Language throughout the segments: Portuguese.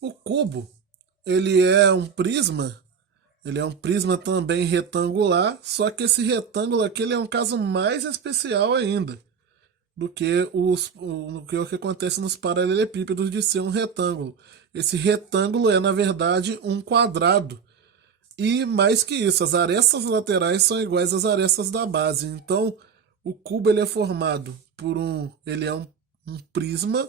O cubo, ele é um prisma, ele é um prisma também retangular, só que esse retângulo aqui ele é um caso mais especial ainda do que o que acontece nos paralelepípedos de ser um retângulo. Esse retângulo é, na verdade, um quadrado. E mais que isso, as arestas laterais são iguais às arestas da base. Então, o cubo ele é formado por ele é um prisma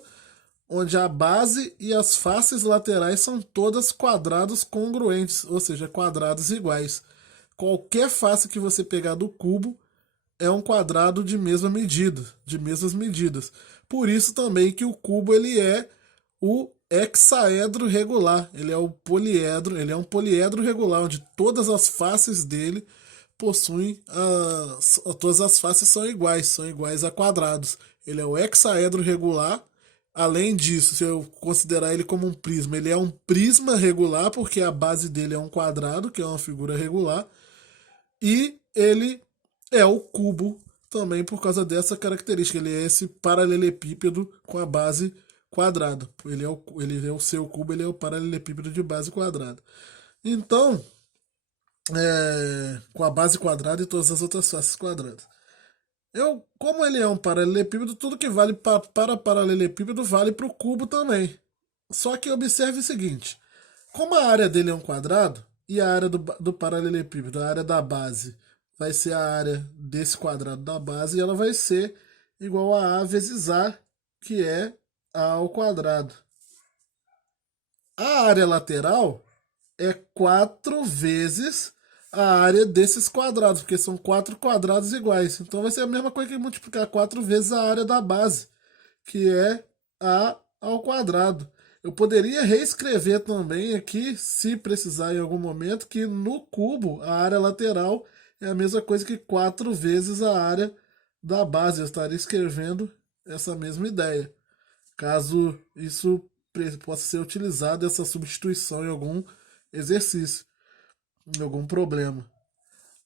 onde a base e as faces laterais são todas quadrados congruentes, ou seja, quadrados iguais. Qualquer face que você pegar do cubo é um quadrado de mesma medida, de mesmas medidas. Por isso também que o cubo ele é o hexaedro regular, ele é o poliedro, ele é um poliedro regular onde todas as faces dele possuem todas as faces são iguais a quadrados. Ele é o hexaedro regular. Além disso, se eu considerar ele como um prisma, ele é um prisma regular porque a base dele é um quadrado, que é uma figura regular, e ele é o cubo também por causa dessa característica. Ele é esse paralelepípedo com a base quadrada. Ele é o seu cubo, ele é o paralelepípedo de base quadrada. Então, com a base quadrada e todas as outras faces quadradas. Como ele é um paralelepípedo, tudo que vale para paralelepípedo vale para o cubo também. Só que observe o seguinte: como a área dele é um quadrado e a área do paralelepípedo, a área da base, vai ser a área desse quadrado da base e ela vai ser igual a A vezes A, que é A ao quadrado. A área lateral é 4 vezes a área desses quadrados, porque são 4 quadrados iguais. Então vai ser a mesma coisa que multiplicar 4 vezes a área da base, que é A ao quadrado. Eu poderia reescrever também aqui, se precisar em algum momento, que no cubo a área lateral é a mesma coisa que 4 vezes a área da base. Eu estaria escrevendo essa mesma ideia. Caso isso possa ser utilizado, essa substituição em algum exercício, em algum problema.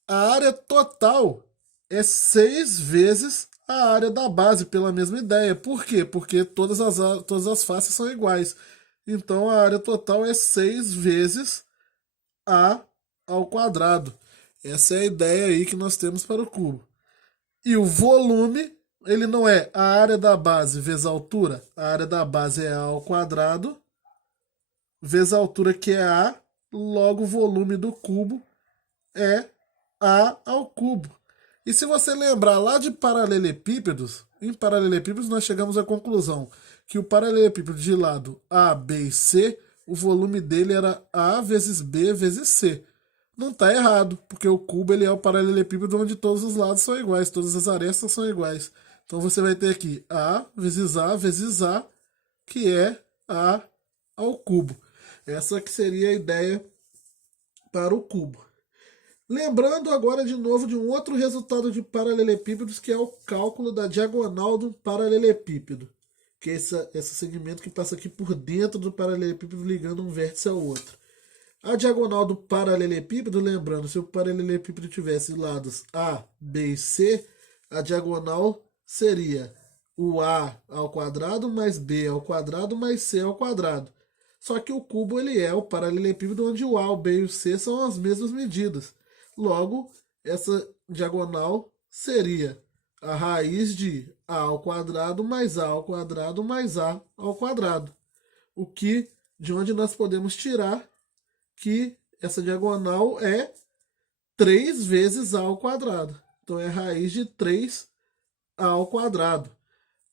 A área total é 6 vezes a área da base, pela mesma ideia. Por quê? Porque todas as faces são iguais. Então a área total é 6 vezes A ao quadrado. Essa é a ideia aí que nós temos para o cubo. E o volume, ele não é a área da base vezes a altura. A área da base é A ao quadrado, vezes a altura que é A, logo o volume do cubo é A ao cubo. E se você lembrar lá de paralelepípedos, em paralelepípedos nós chegamos à conclusão que o paralelepípedo de lado A, B e C, o volume dele era A vezes B vezes C. Não está errado, porque o cubo ele é o paralelepípedo onde todos os lados são iguais, todas as arestas são iguais. Então você vai ter aqui A vezes A, que é A ao cubo. Essa que seria a ideia para o cubo. Lembrando agora de novo de um outro resultado de paralelepípedos, que é o cálculo da diagonal do paralelepípedo, que é esse segmento que passa aqui por dentro do paralelepípedo ligando um vértice ao outro. A diagonal do paralelepípedo, lembrando, se o paralelepípedo tivesse lados A, B e C, a diagonal seria o A ao quadrado mais B ao quadrado mais C ao quadrado. Só que o cubo ele é o paralelepípedo onde o A, o B e o C são as mesmas medidas. Logo, essa diagonal seria a raiz de A ao quadrado mais A ao quadrado mais A ao quadrado. O que, de onde nós podemos tirar que essa diagonal é 3 vezes A ao quadrado. Então é raiz de 3A ao quadrado.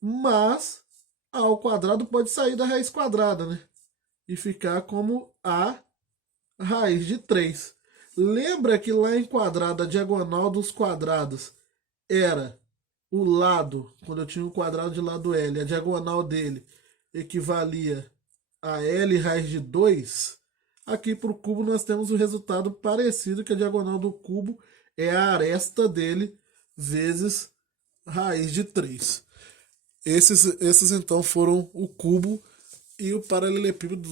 Mas A ao quadrado pode sair da raiz quadrada, né? E ficar como A raiz de 3. Lembra que lá em quadrado, a diagonal dos quadrados era o lado, quando eu tinha o quadrado de lado L, a diagonal dele equivalia a L raiz de 2. Aqui para o cubo nós temos o resultado parecido, que a diagonal do cubo é a aresta dele vezes raiz de 3. Esses então foram o cubo e o paralelepípedo,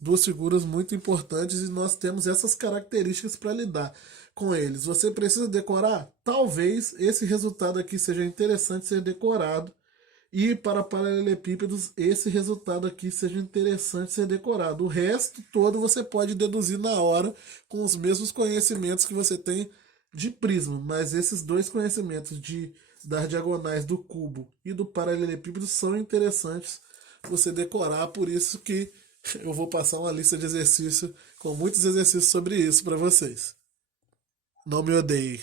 duas figuras muito importantes, e nós temos essas características para lidar com eles. Você precisa decorar? Talvez esse resultado aqui seja interessante ser decorado e para paralelepípedos esse resultado aqui seja interessante ser decorado. O resto todo você pode deduzir na hora com os mesmos conhecimentos que você tem de prisma, mas esses dois conhecimentos de das diagonais do cubo e do paralelepípedo são interessantes você decorar, por isso que eu vou passar uma lista de exercícios com muitos exercícios sobre isso para vocês. Não me odeiem.